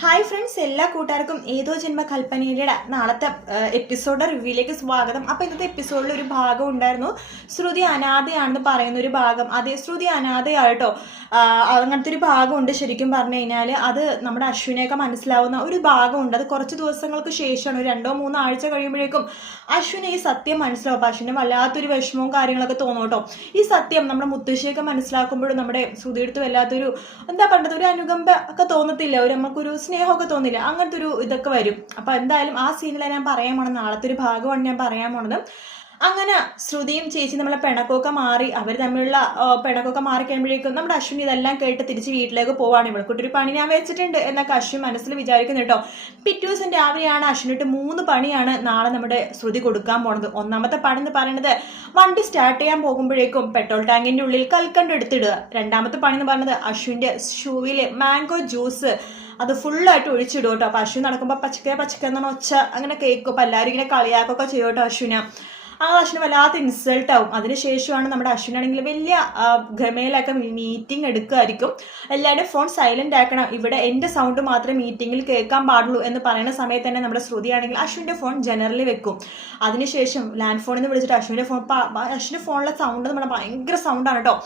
Hi friends എല്ലാ കൂട്ടുകാർക്കും ഏതോ ജന്മ കൽപ്പനയുടെ നാളത്തെ എപ്പിസോഡ് റിവ്യൂയിലേക്ക് സ്വാഗതം. അപ്പോൾ ഇന്നത്തെ എപ്പിസോഡിൽ ഒരു ഭാഗം ഉണ്ടായിരുന്നു. ശ്രുതി അനാഥയാണെന്ന് പറയുന്ന ഒരു ഭാഗം. അതേ ശ്രുതി അനാഥയായിട്ടോ അങ്ങനത്തെ ഒരു ഭാഗമുണ്ട് ശരിക്കും പറഞ്ഞു കഴിഞ്ഞാൽ അത് നമ്മുടെ അശ്വിനെയൊക്കെ മനസ്സിലാവുന്ന ഒരു ഭാഗമുണ്ട്. അത് കുറച്ച് ദിവസങ്ങൾക്ക് ശേഷമാണ്. രണ്ടോ മൂന്നോ ആഴ്ച കഴിയുമ്പോഴേക്കും അശ്വിനെ ഈ സത്യം മനസ്സിലാവും. അപ്പോൾ അശ്വിന് വല്ലാത്തൊരു വിഷമവും കാര്യങ്ങളൊക്കെ തോന്നും കേട്ടോ. ഈ സത്യം നമ്മുടെ മുത്തശ്ശിയൊക്കെ മനസ്സിലാക്കുമ്പോഴും നമ്മുടെ ശ്രുതിയെടുത്ത് വല്ലാത്തൊരു എന്താ പണ്ടത്തെ ഒരു അനുകമ്പ ഒക്കെ തോന്നത്തില്ല. ഒരു നമുക്കൊരു സ്നേഹമൊക്കെ തോന്നില്ല? അങ്ങനത്തെ ഒരു ഇതൊക്കെ വരും. അപ്പൊ എന്തായാലും ആ സീനിലാണ് ഞാൻ പറയാൻ പോണത് നാളത്തെ ഒരു ഭാഗമാണ് ഞാൻ പറയാൻ പോണത്. അങ്ങനെ ശ്രുതിയും ചേച്ചി നമ്മളെ പിണക്കമൊക്കെ മാറി അവർ തമ്മിലുള്ള പെണക്കൊക്കെ മാറി കഴിയുമ്പോഴേക്കും നമ്മുടെ അശ്വിനി ഇതെല്ലാം കേട്ട് തിരിച്ച് വീട്ടിലേക്ക് പോവാണ്. ഇവൾക്കൊട്ടൊരു പണി ഞാൻ വെച്ചിട്ടുണ്ട് എന്നൊക്കെ അശ്വിൻ മനസ്സിൽ വിചാരിക്കുന്നു കേട്ടോ. പിറ്റേ ദിവസം രാവിലെയാണ് അശ്വിനിട്ട് മൂന്ന് പണിയാണ് നാളെ നമ്മുടെ ശ്രുതി കൊടുക്കാൻ പോണത്. ഒന്നാമത്തെ പണി എന്ന് പറയുന്നത് വണ്ടി സ്റ്റാർട്ട് ചെയ്യാൻ പോകുമ്പോഴേക്കും പെട്രോൾ ടാങ്കിന്റെ ഉള്ളിൽ കൽക്കണ്ട് എടുത്തിടുക. രണ്ടാമത്തെ പണി എന്ന് പറയുന്നത് അശ്വിന്റെ ഷൂവിലെ മാംഗോ ജ്യൂസ് അത് ഫുള്ളായിട്ട് ഒഴിച്ചിടും കേട്ടോ. അപ്പൊ അശ്വിൻ നടക്കുമ്പോൾ പച്ചക്കറി പച്ചക്കറി എന്ന് പറഞ്ഞ ഒച്ച. അങ്ങനെ കേൾക്കും. അപ്പൊ എല്ലാവരും ഇങ്ങനെ കളിയാക്കൊക്കെ ചെയ്യും കേട്ടോ അശ്വിന. ആ അശ്വിന് വല്ലാത്ത ഇൻസൾട്ട് ആവും. അതിനുശേഷമാണ് നമ്മുടെ അശ്വിനാണെങ്കിൽ വലിയ ഗമയിലൊക്കെ മീറ്റിംഗ് എടുക്കുമായിരിക്കും എല്ലാവരും ഫോൺ സൈലന്റ് ആക്കണം. ഇവിടെ എന്റെ സൗണ്ട് മാത്രമേ മീറ്റിംഗിൽ കേൾക്കാൻ പാടുള്ളൂ എന്ന് പറയുന്ന സമയത്ത് തന്നെ നമ്മുടെ ശ്രുതി ആണെങ്കിൽ അശ്വിന്റെ ഫോൺ ജനറലി വെക്കും. അതിനുശേഷം ലാൻഡ് ഫോണിൽ നിന്ന് വിളിച്ചിട്ട് അശ്വിന്റെ ഫോൺ അശ്വിന്റെ ഫോണിലെ സൗണ്ട് നമ്മുടെ ഭയങ്കര സൗണ്ടാണ് കേട്ടോ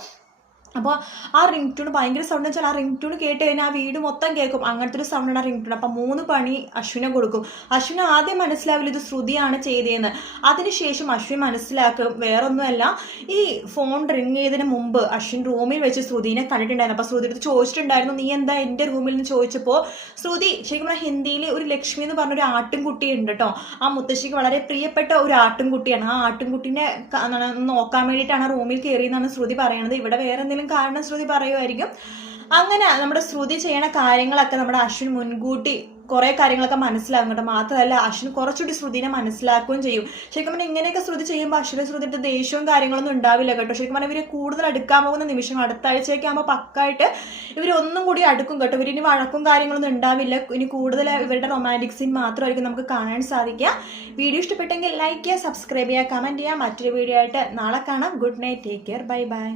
അപ്പോൾ ആ റിംഗ് ട്യൂൺ ഭയങ്കര സൗണ്ട് വെച്ചാൽ ആ റിംഗ് ട്യൂൺ കേട്ട് കഴിഞ്ഞാൽ ആ വീട് മൊത്തം കേൾക്കും. അങ്ങനത്തെ ഒരു സൗണ്ടാണ് ആ റിംഗ് ട്യൂൺ അപ്പോൾ മൂന്ന് പണി അശ്വിനെ കൊടുക്കും. അശ്വിന് ആദ്യം മനസ്സിലാവില്ല ഇത് ശ്രുതിയാണ് ചെയ്തതെന്ന് അതിനുശേഷം അശ്വിൻ മനസ്സിലാക്കും. വേറൊന്നുമല്ല ഈ ഫോൺ റിംഗ് ചെയ്തതിന് മുമ്പ് അശ്വിൻ റൂമിൽ വെച്ച് ശ്രുതിനെ കണ്ടിട്ടുണ്ടായിരുന്നു. അപ്പോൾ ശ്രുതി അടുത്ത് ചോദിച്ചിട്ടുണ്ടായിരുന്നു നീ എന്താ എന്റെ റൂമിൽ നിന്ന് ചോദിച്ചപ്പോൾ ശ്രുതി ശരിക്കും പറഞ്ഞാൽ ഹിന്ദിയിൽ ഒരു ലക്ഷ്മി എന്ന് പറഞ്ഞൊരു ആട്ടിൻകുട്ടി ഉണ്ട് കേട്ടോ ആ മുത്തശ്ശിക്ക് വളരെ പ്രിയപ്പെട്ട ഒരു ആട്ടിൻകുട്ടിയാണ് ആ ആട്ടിൻകുട്ടീനെ നോക്കാൻ വേണ്ടിയിട്ടാണ് റൂമിൽ കയറിയെന്നാണ് ശ്രുതി പറയുന്നത് ഇവിടെ വേറെ എന്തെങ്കിലും കാരണം ശ്രുതി പറയുമായിരിക്കും. അങ്ങനെ നമ്മുടെ ശ്രുതി ചെയ്യണ കാര്യങ്ങളൊക്കെ നമ്മുടെ അശ്വിൻ മുൻകൂട്ടി കുറേ കാര്യങ്ങളൊക്കെ മനസ്സിലാകും കേട്ടോ. മാത്രമല്ല അശ്വിൻ കുറച്ചുകൂടി ശ്രുതിനെ മനസ്സിലാക്കുകയും ചെയ്യും. ശരിക്കും പറഞ്ഞാൽ ഇങ്ങനെയൊക്കെ ശ്രുതി ചെയ്യുമ്പോൾ അശ്വിനെ ശ്രുതിയുടെ ദേഷ്യവും കാര്യങ്ങളൊന്നും ഉണ്ടാവില്ല കേട്ടോ. ശരിക്കും പറഞ്ഞാൽ ഇവർ കൂടുതൽ അടുക്കാൻ പോകുന്ന നിമിഷം അടുത്ത ആഴ്ചയൊക്കെ ആകുമ്പോൾ പക്കായിട്ട് ഇവർ ഒന്നും കൂടി അടുക്കും കേട്ടോ. ഇവരിനി വഴക്കും കാര്യങ്ങളൊന്നും ഉണ്ടാവില്ല. ഇനി കൂടുതൽ ഇവരുടെ റൊമാന്റിക് സീൻ മാത്രമായിരിക്കും നമുക്ക് കാണാൻ സാധിക്കുക. വീഡിയോ ഇഷ്ടപ്പെട്ടെങ്കിൽ ലൈക്ക് ചെയ്യുക സബ്സ്ക്രൈബ് ചെയ്യുക കമന്റ് ചെയ്യുക. മറ്റൊരു വീഡിയോ ആയിട്ട് നാളെ കാണാം. Good night take care bye bye